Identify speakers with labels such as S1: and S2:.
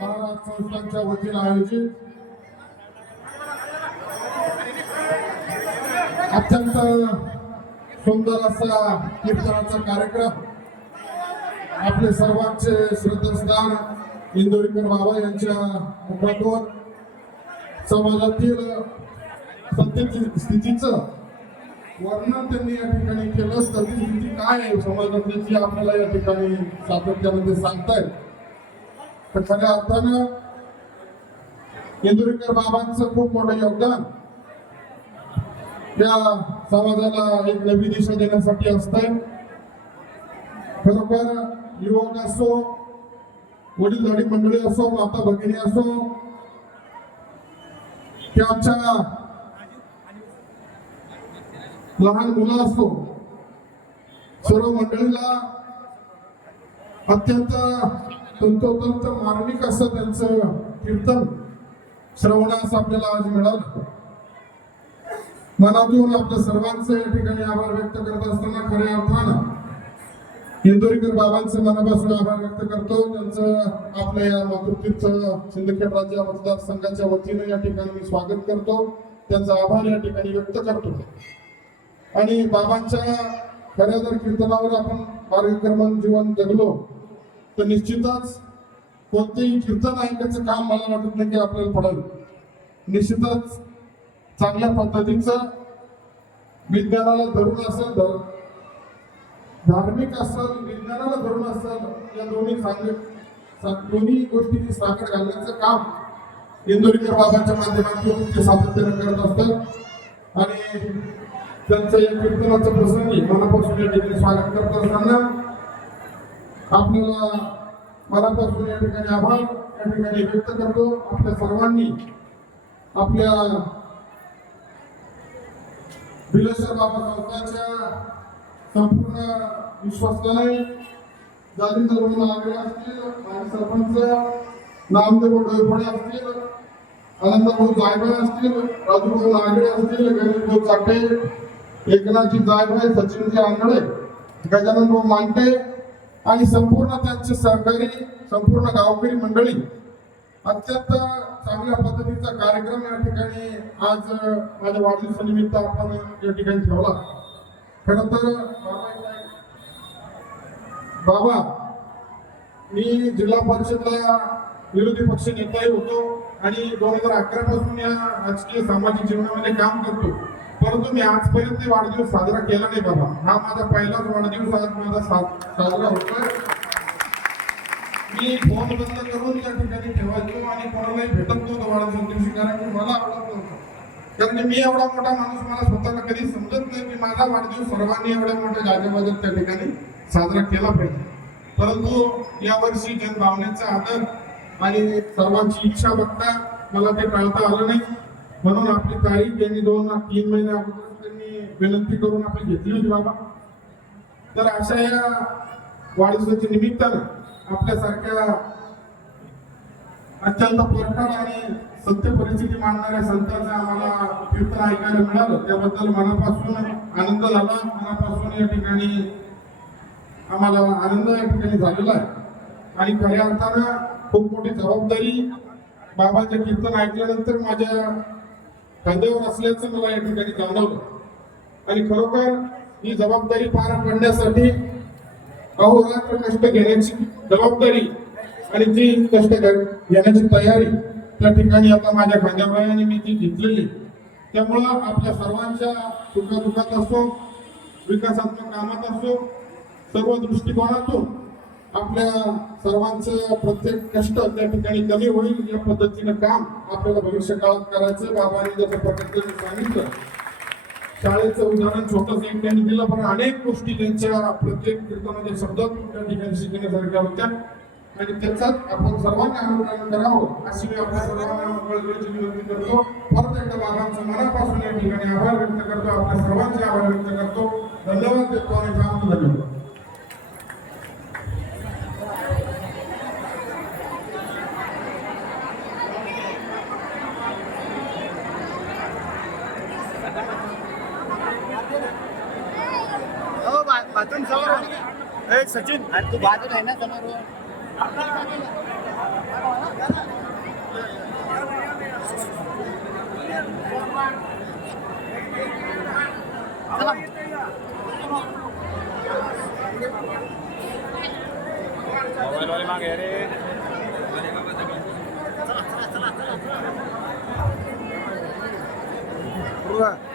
S1: महाराज संस्थांच्या वतीनं आयोजित अत्यंत सुंदर असा कीर्तनाचा कार्यक्रम. आपले सर्वांचे श्रद्धास्थान इंदोरीकर बाबा यांच्या मुखातून समाजातील सत्तेची स्थितीचं वर्णन त्यांनी या ठिकाणी केलं सत्य स्थिती काय आहे? समाजातली जी आपल्याला या ठिकाणी सातत्यामध्ये ते सांगतायत तर खऱ्या अर्थानं इंदोरीकर बाबांचं खूप मोठं योगदान या समाजाला एक नवी दिशा देण्यासाठी असतंय. खरोखर युवक असो वडीलधारी मंडळी असो माता भगिनी असो की आमच्या लहान मुलं असो सर्व मंडळीला अत्यंत तंतोतंत मार्मिक असं त्यांचं कीर्तन श्रवणास आपल्याला आज मिळालं. मनातून आपल्या सर्वांचे या ठिकाणी आभार व्यक्त करत असताना खऱ्या अर्थानं इंदोरीकर बाबांचे मनापासून आभार व्यक्त करतो. त्यांचं आपल्या या मातृतीर्थ सिंदखेड राज्य मतदारसंघाच्या वतीनं या ठिकाणी मी स्वागत करतो. त्यांचा आभार या ठिकाणी व्यक्त करतो. आणि बाबांच्या खऱ्या जर कीर्तनावर आपण मार्गक्रमण जीवन जगलो तर निश्चितच कोणतेही कीर्तन ऐकायचं काम मला वाटत नाही की आपल्याला पडेल. निश्चितच चांगल्या पद्धतीचं विज्ञानाला धरून असेल तर धार्मिक असेल विज्ञानाला धरून असेल या दोन्ही सांग दोन्ही गोष्टी साखर घालण्याचं काम इंदोरीकर बाबांच्या माध्यमातून ते सातत्याने करत असतात. आणि त्यांचं या कीर्तनाचं प्रसंगी मनापासून या ठिकाणी स्वागत करत असताना आपल्याला मनापासून या ठिकाणी आभार या ठिकाणी व्यक्त करतो. आपल्या सर्वांनी आपल्या बिलेश्वर बाबा संस्थांच्या संपूर्ण विश्वासाने जालिंदर भाऊ नागरे असतील माजी सरपंच नामदेव डोयफळे असतील आनंदभाऊ जायभाई असतील राजूभाऊ नागडे असतील गणेशभाऊ चाटे एकनाथजी जायभाई सचिनजी आंगडे गजानन भाऊ मांटे आणि संपूर्ण त्यांचे सहकारी संपूर्ण गावकरी मंडळी अत्यंत चांगल्या पद्धतीचा कार्यक्रम या ठिकाणी आज माझ्या वाढदिवसानिमित्त आपण या ठिकाणी ठेवला. खर तर बाबा मी जिल्हा परिषदला विरोधी पक्ष नेताही होतो आणि दोन हजार अकरा पासून या राजकीय सामाजिक जीवनामध्ये काम करतो. परंतु मी आजपर्यंत वाढदिवस साजरा केला नाही बाबा. हा माझा पहिलाच वाढदिवस आज माझा सा- साजरा होतोय. मी फोन बंद करून त्या ठिकाणी ठेवायचो आणि कोणालाही भेटत नव्हतो वाढदिवस दिवशी कारण की मला आवडत नव्हतं. कारण की मी एवढा मोठा माणूस मला स्वतःला कधी समजत नाही की माझा वाढदिवस सर्वांनी एवढ्या मोठ्या गाजाबाजात त्या ठिकाणी साजरा केला पाहिजे. परंतु यावर्षी जनभावनेचा आदर आणि सर्वांची इच्छा बघता मला ते टाळता आलं नाही. म्हणून आपली तारीख यांनी दोन तीन महिने अगोदर त्यांनी विनंती करून आपली घेतली होती बाबा. तर अशा या वाढदिवसाच्या निमित्तानं आपल्यासारख्या अत्यंत परखड आणि सत्य परिस्थिती मांडणाऱ्या संतांचं आम्हाला कीर्तन ऐकायला मिळालं. त्याबद्दल मनापासून आनंद झाला. मनापासून या ठिकाणी आम्हाला आनंद या ठिकाणी झालेला आहे. आणि खऱ्या अर्थानं खूप मोठी जबाबदारी बाबांचं कीर्तन ऐकल्यानंतर माझ्या खांद्यावर असल्याचं मला या ठिकाणी जाणवलं. आणि खरोखर ही जबाबदारी पार पाडण्यासाठी अहोरात्र कष्ट घेण्याची जबाबदारी आणि ती कष्ट घेण्याची तयारी त्या ठिकाणी आता माझ्या खांद्यावर आहे आणि मी ती घेतलेली. त्यामुळं आपल्या सर्वांच्या सुखदुःखात असो विकासात्मक कामात असो सर्व दृष्टिकोनातून आपल्या सर्वांचं प्रत्येक कष्ट त्या ठिकाणी कमी होईल या पद्धतीनं काम आपल्याला भविष्य काळात करायचं बाबांनी जसं पद्धतीने सांगितलं. शाळेचं उदाहरण छोटंसं एक त्यांनी दिलं पण अनेक गोष्टी त्यांच्या प्रत्येक कीर्तनाच्या शब्दातून त्या ठिकाणी शिकण्यासारख्या होत्या. आणि त्याचाच आपण सर्वांनी अनुकरण करावं अशी मी आपल्या सर्वांना कळकळीची विनंती करतो. परत एकदा बाबांचं मनापासून या ठिकाणी आभार व्यक्त करतो आपल्या सर्वांचे आभार व्यक्त करतो. धन्यवाद.
S2: समोर सचिन
S3: तू बाजूला आहे ना समोर
S2: मोबाईल वाले मागे अरे चला चला चला चला